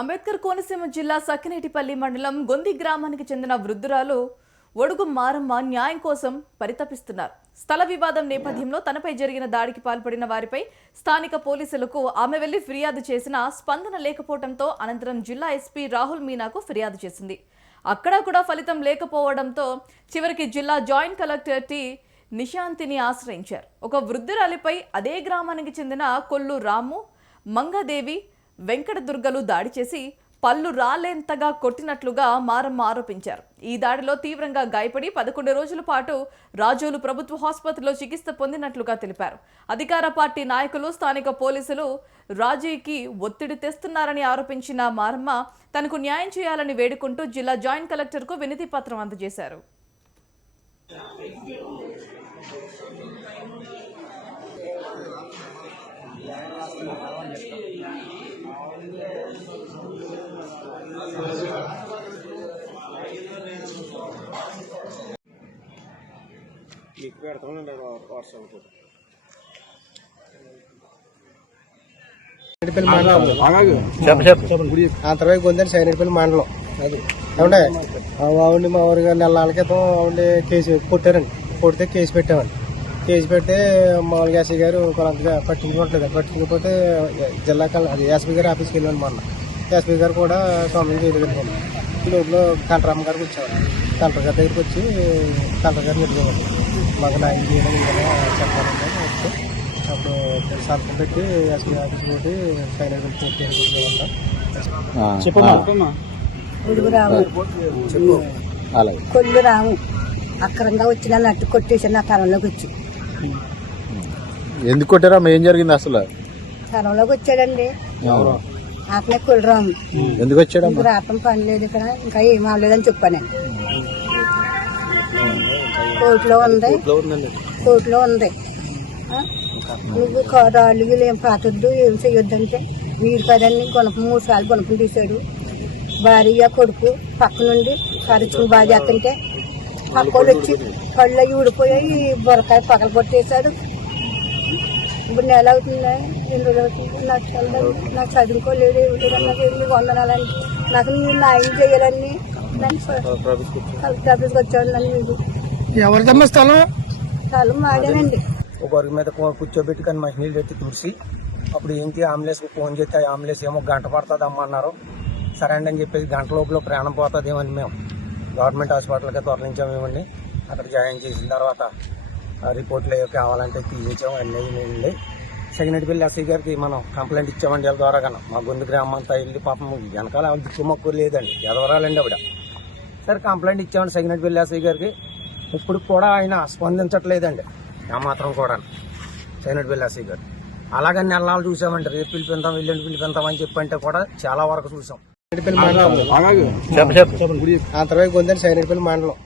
అంబేద్కర్ కోనసీమ జిల్లా సక్కినేటిపల్లి మండలం గొంది గ్రామానికి చెందిన వృద్ధురాలు ఒడుగు మారమ్మ న్యాయం కోసం పరితపిస్తున్నారు. స్థల వివాదం నేపథ్యంలో తనపై జరిగిన దాడికి పాల్పడిన వారిపై స్థానిక పోలీసులకు ఆమె వెళ్ళి ఫిర్యాదు చేసినా స్పందన లేకపోవడంతో అనంతరం జిల్లా ఎస్పీ రాహుల్ మీనాకు ఫిర్యాదు చేసింది. అక్కడా కూడా ఫలితం లేకపోవడంతో చివరికి జిల్లా జాయింట్ కలెక్టర్ టి నిశాంతిని ఆశ్రయించారు. ఒక వృద్ధురాలిపై అదే గ్రామానికి చెందిన కొల్లు రాము మంగదేవి వెంకట దుర్గలు దాడి చేసి పళ్ళు రాలేంతగా కొట్టినట్లుగా మారమ్మ ఆరోపించారు. ఈ దాడిలో తీవ్రంగా గాయపడి పదకొండు రోజుల పాటు రాజోలు ప్రభుత్వ ఆసుపత్రిలో చికిత్స పొందినట్లుగా తెలిపారు. అధికార పార్టీ నాయకులు స్థానిక పోలీసులు రాజీకి ఒత్తిడి తెస్తున్నారని ఆరోపించిన మారమ్మ తనకు న్యాయం చేయాలని వేడుకుంటూ జిల్లా జాయింట్ కలెక్టర్కు వినతి పత్రం అందజేశారు. మీకు పెడతామండి వాట్సాప్ సైనిపల్లి మండలం. అది. ఏమంటే ఆవిడ మా ఊరి గారు నెల నాలుగు క్రితం ఆవిడ కేసు కొట్టారండి. కొడితే కేసు పెట్టామండి. కేసు పెడితే మామూలుగా ఎస్ఐ గారు కొంతగా పట్టించుకోవట్లేదు. పట్టించుకోకపోతే జిల్లా కల్ అది ఎస్పీ గారి ఆఫీస్కి వెళ్ళాను మొన్న. ఎస్పీ గారు కూడా స్వామి చేయగలుగుతాను ఈ లోపల కలెక్టర్ గారికి వచ్చామండి కలెక్టర్ గారి దగ్గరికి వచ్చి కలెక్టర్ గారిని అడిగామండి మాకు న్యాయం చేయడం ఏదైనా చెప్పాలంటే వస్తే అప్పుడు సంతకం పెట్టి ఎస్పీ ఆఫీస్ పోతే ఫైనల్ చెప్పమ్మా కొడుకు రాము. అలాగే. కొల్లు రాము. అక్రంగా వచ్చి నన్ను అట్టు కొట్టేసి నా తరంలోకి వచ్చి. ఎందుకు కొట్టారా? ఏం జరిగింది అసలు? తరంలోకి వచ్చాడండి. అట్లే కొల్లు రాము ఎందుకు ఇంక రావటం పని లేదు ఇక్కడ. ఇంకా ఏం అవ్వలేదని చెప్పాను కోర్టులో ఉంది. కోర్టులో ఉంది? నువ్వు రాళ్ళు ఏం పాతొద్దు ఏం చెయ్యొద్దంటే. వీడు కదండి గుణపం మూడు సార్లు గుణపం తీశాడు. భార్య కొడుకు పక్క నుండి కరుచుకుని బాగా చేస్తుంటే పక్కోళ్ళు వచ్చి కళ్ళు అవి ఊడిపోయాయి బొరకాయ పగల కొట్టేశాడు. ఇప్పుడు నెల అవుతుంది రెండు రోజులు అవుతుంది? నాకు చల్లదు నాకు చదువుకోలేదు నాకు వెళ్ళి వందనాలని నాకు మీరు న్యాయం చేయాలని ఆఫీస్కి వచ్చాడు. నన్ను ఎవరిదమ్మా స్థలం? స్థలం మాడానండి ఒక వరకు మీద కూ- కూర్చోబెట్టి కానీ మంచినీళ్ళు పెట్టి తుడిసి అప్పుడు ఏంటి అంబులెన్స్కి ఫోన్ చేస్తే అంబులెన్స్ ఏమో గంట పడుతుంది అమ్మన్నారు సరే అండి అని చెప్పేసి గంట లోపల ప్రాణం పోతుందేమని మేము. గవర్నమెంట్ హాస్పిటల్కి తరలించామేమండి. అక్కడ జాయిన్ చేసిన తర్వాత రిపోర్ట్లు ఏవో కావాలంటే తీయించాం అన్నీ వెళ్ళి సెకండ్ ఎస్ఐ గారికి మనం కంప్లైంట్ ఇచ్చామండి వాళ్ళ ద్వారా కన్నా మా గుండు గ్రామం అంతా వెళ్ళి పాపం వెనకాల ఆవిడ దిక్కుమొక్కు లేదండి. ఎదవరాలండి ఆవిడ. సరే కంప్లైంట్ ఇచ్చామండి సెకండ్ బిల్ ఎస్ఐ గారికి. ఇప్పుడు కూడా ఆయన స్పందించట్లేదండి. ఆ మాత్రం కూడా సైనట్ బిల్ ఎస్ఐ గారు. అలాగని నెలలు చూసామండి. రేపు పిలిపిద్దాం వెళ్ళండి పిలిపిద్దాం అని చెప్పంటే కూడా చాలా వరకు చూసాం. అంతర్వై గొందని సైనట్పల్లి మండలం